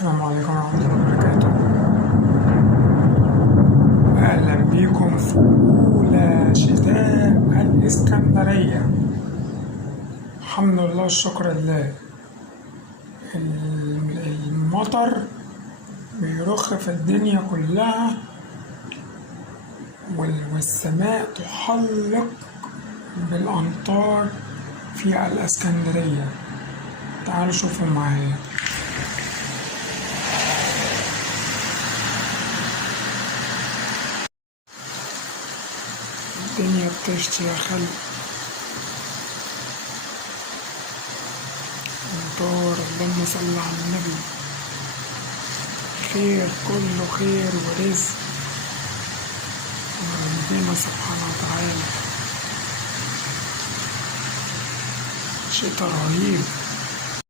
السلام عليكم ورحمة الله وبركاته. أهلا بيكم في أولى شتاء الإسكندرية. الحمد لله والشكر لله. المطر بيرخ في الدنيا كلها والسماء تحلق بالأمطار في الإسكندرية. تعالوا شوفوا معايا. الدنيا بتشتي يا خلق، أمطار اللهم صل على النبي. خير، كله خير ورزق من ربنا سبحانه وتعالى. شتا رهيب.